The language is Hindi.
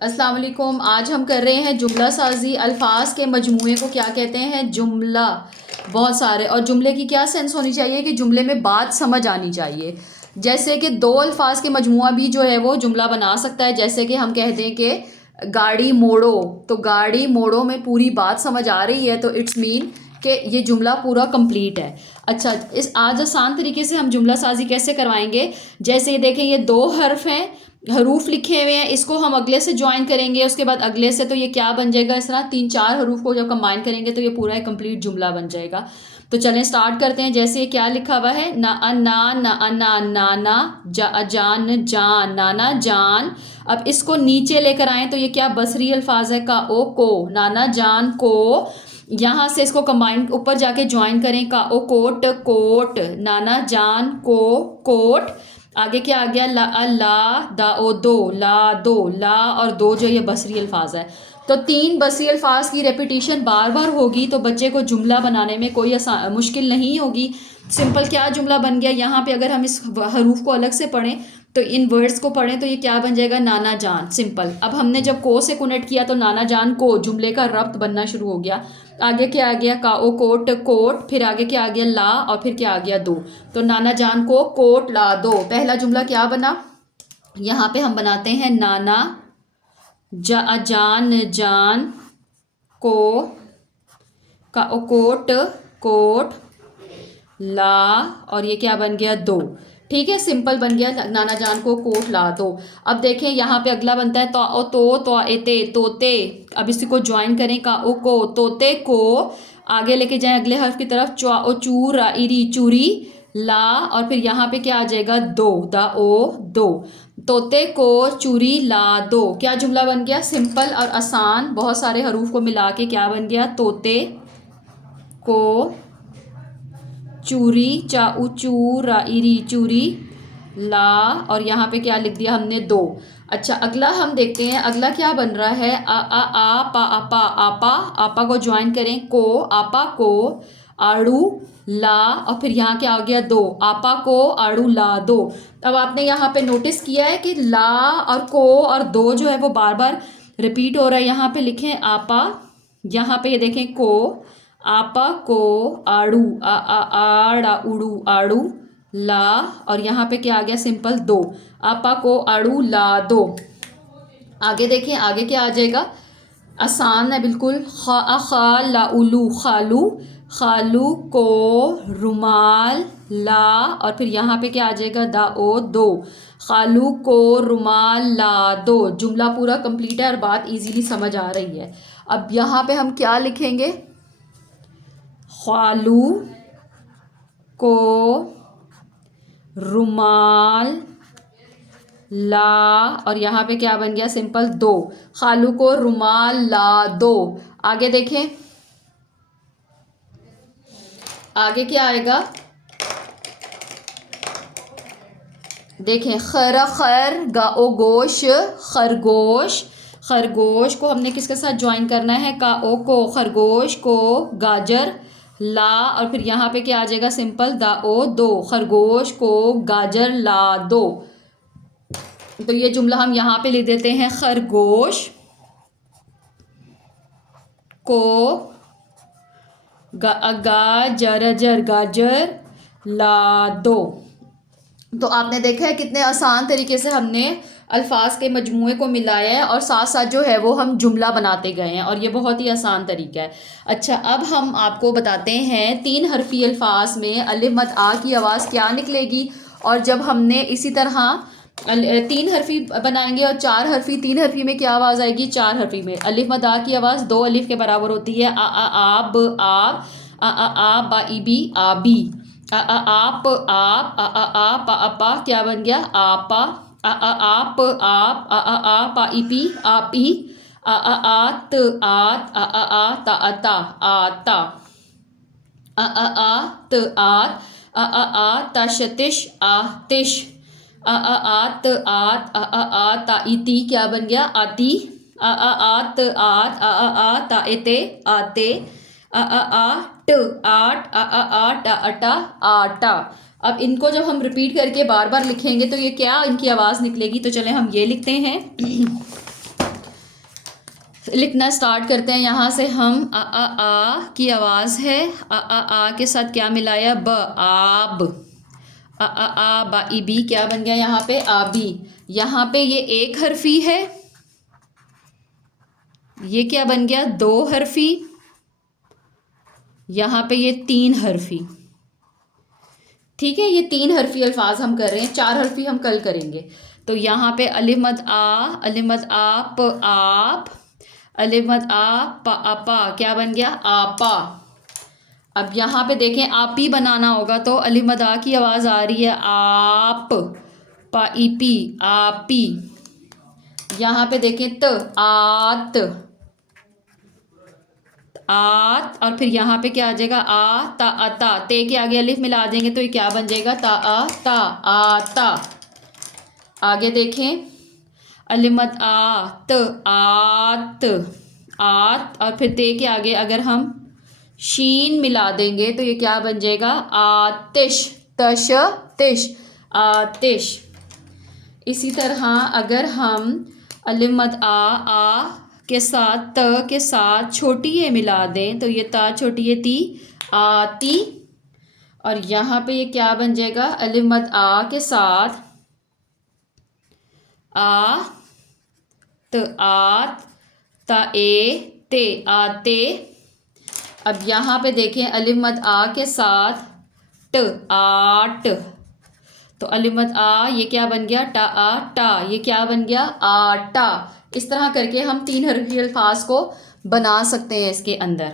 अस्सलाम वालेकुम। आज हम कर रहे हैं जुमला साजी। अल्फाज के मजमूए को क्या कहते हैं? जुमला। बहुत सारे, और जुमले की क्या सेंस होनी चाहिए कि जुमले में बात समझ आनी चाहिए। जैसे कि दो अल्फाज के मजमुआ भी जो है वो जुमला बना सकता है। जैसे कि हम कह दें कि गाड़ी मोड़ो, तो गाड़ी मोड़ो में पूरी बात समझ आ रही है, तो इट्स मीन कि ये जुमला पूरा कंप्लीट है। अच्छा, इस आज आसान तरीके से हम जुमला साजी कैसे करवाएंगे। जैसे ये देखें, ये दो हर्फ हैं, हरूफ लिखे हुए हैं, इसको हम अगले से ज्वाइन करेंगे, उसके बाद अगले से, तो ये क्या बन जाएगा, इस तरह 3-4 हरूफ को जब कंबाइन करेंगे तो ये पूरा एक कंप्लीट जुमला बन जाएगा। तो चलें स्टार्ट करते हैं। जैसे ये क्या लिखा हुआ है, ना ना नाना, जान जान, नाना जान। अब इसको नीचे लेकर आए तो ये क्या बसरी अल्फाज है, का ओ को, नाना जान को। यहाँ से इसको कंबाइन ऊपर जाके ज्वाइन करें, का ओ कोट कोट, नाना जान को कोट। आगे क्या आ गया, ला दा ओ दो, ला दो, ला और दो जो ये बसरी अल्फाज है। तो 3 बसरी अल्फाज की रेपिटेशन बार बार होगी तो बच्चे को जुमला बनाने में कोई मुश्किल नहीं होगी। सिंपल क्या जुमला बन गया। यहाँ पे अगर हम इस हरूफ को अलग से पढ़ें तो इन वर्ड्स को पढ़ें तो ये क्या बन जाएगा, नाना जान। सिंपल। अब हमने जब को से कनेक्ट किया तो नाना जान को, जुमले का रब्त बनना शुरू हो गया। आगे क्या आ गया, का ओ कोट कोट, फिर आगे क्या आ गया, ला, और फिर क्या आ गया, दो। तो नाना जान को कोट ला दो। पहला जुमला क्या बना, यहाँ पे हम बनाते हैं नाना जान जान को, का ओ कोट कोट ला, और ये क्या बन गया, दो। ठीक है, सिंपल बन गया, नाना जान को कोट ला दो। अब देखें यहाँ पे अगला बनता है तो ओ तो एते तोते। अब इसी को ज्वाइन करें, का ओ को तोते को। आगे लेके जाएं अगले हर्फ की तरफ, च्वा ओ चूरा इरी चूरी, ला, और फिर यहाँ पे क्या आ जाएगा, दो, दा ओ दो। तोते को चूरी ला दो। क्या जुमला बन गया, सिंपल और आसान। बहुत सारे हरूफ को मिला के क्या बन गया, तोते को चूरी, चाऊ चूरा इरी चूरी, ला, और यहाँ पे क्या लिख दिया हमने, दो। अच्छा, अगला हम देखते हैं, अगला क्या बन रहा है, आ पा आपा, आपा, आपा को ज्वाइन करें, को, आपा को, आड़ू ला, और फिर यहाँ क्या आ गया, दो, आपा को आड़ू ला दो। अब आपने यहाँ पे नोटिस किया है कि ला और को और दो जो है वो बार बार रिपीट हो रहा है। यहाँ पे लिखें आपा, यहाँ पे ये देखें को, आपा को आड़ू, आड़ा उड़ू आड़ू ला, और यहाँ पे क्या आ गया, सिंपल दो, आपा को आड़ू ला दो। आगे देखें, आगे क्या आ जाएगा, आसान है बिल्कुल, खा ला उलू खालू, खालू को रुमाल ला, और फिर यहाँ पे क्या आ जाएगा, दा ओ दो, खालू को रुमाल ला दो। जुमला पूरा कंप्लीट है और बात इजीली समझ आ रही है। अब यहाँ पे हम क्या लिखेंगे, खालू को रुमाल ला, और यहाँ पे क्या बन गया, सिंपल दो, खालू को रुमाल ला दो। आगे देखें, आगे क्या आएगा, देखें, खर खर गा ओ गोश, खरगोश, खरगोश को हमने किसके साथ ज्वाइन करना है, का ओ को, खरगोश को गाजर ला, और फिर यहाँ पे क्या आ जाएगा, सिंपल दा ओ दो, खरगोश को गाजर ला दो। तो ये जुमला हम यहाँ पे लिख देते हैं, खरगोश को गाजर गाजर ला दो। तो आपने देखा है कितने आसान तरीके से हमने अल्फाज के मजमूए को मिलाया है और साथ साथ जो है वो हम जुमला बनाते गए हैं, और ये बहुत ही आसान तरीका है। अच्छा, अब हम आपको बताते हैं 3 हरफी अल्फाज में अलिफ मद आ की आवाज़ क्या निकलेगी, और जब हमने इसी तरह 3 हरफी बनाएंगे और 4 हरफी, 3 हरफी में क्या आवाज़ आएगी, 4 हरफी में अलिफ मद आ की आवाज़ 2 अलिफ के बराबर होती है, आ ब आब, आ बा इबी आबी, आप पा क्या बन गया, आपा, आप आप पाइपी आपी, आत आत आता आता, आत तशतिश आतिश, आत ताइती क्या बन गया, आती, आत ताइते आते, आट आट अटा आटा। अब इनको जब हम रिपीट करके बार बार लिखेंगे तो ये क्या इनकी आवाज़ निकलेगी, तो चलें हम ये लिखते हैं लिखना स्टार्ट करते हैं। यहाँ से हम आ की आवाज़ है, आ के साथ क्या मिलाया, ब, आब। आ बा ई बी क्या बन गया यहाँ पे, आबी। यहाँ पे ये एक हरफी है, ये क्या बन गया, दो हरफी। यहाँ पे ये तीन हरफी। ठीक है, ये तीन हरफी अल्फाज हम कर रहे हैं, चार हरफी हम कल करेंगे। तो यहाँ पे अलिफ मद आ, अलिफ मद आ प, आप, अलिफ मद आ पा, अपा क्या बन गया, आपा। अब यहाँ पे देखें आपी बनाना होगा, तो अलिफ मद आ की आवाज़ आ रही है, आप, पा ई पी, आपी। यहाँ पे देखें त, आत, आत। और फिर यहाँ पे क्या आ जाएगा, आ ता, अता। ते के आगे अलिफ मिला देंगे तो ये क्या बन जाएगा, ता आ ता, आता। आगे देखें, अलिफ मद आ त, आत, आत। और फिर ते के आगे अगर हम शीन मिला देंगे तो ये क्या बन जाएगा, आतिश, तश तिश, आतिश। इसी तरह अगर हम अलिफ मद आ के साथ त के साथ छोटी ये मिला दें तो ये ता छोटी ये ती, आती। और यहाँ पे ये क्या बन जाएगा, अलिफ मद आ के साथ आ त, आत, ता ए ते, आते। अब यहाँ पे देखें अलिफ मद आ के साथ ट, आट। तो अलिफ मद आ ये क्या बन गया, टा आ टा, ये क्या बन गया, आटा। इस तरह करके हम तीन हरफी अल्फाज को बना सकते हैं इसके अंदर।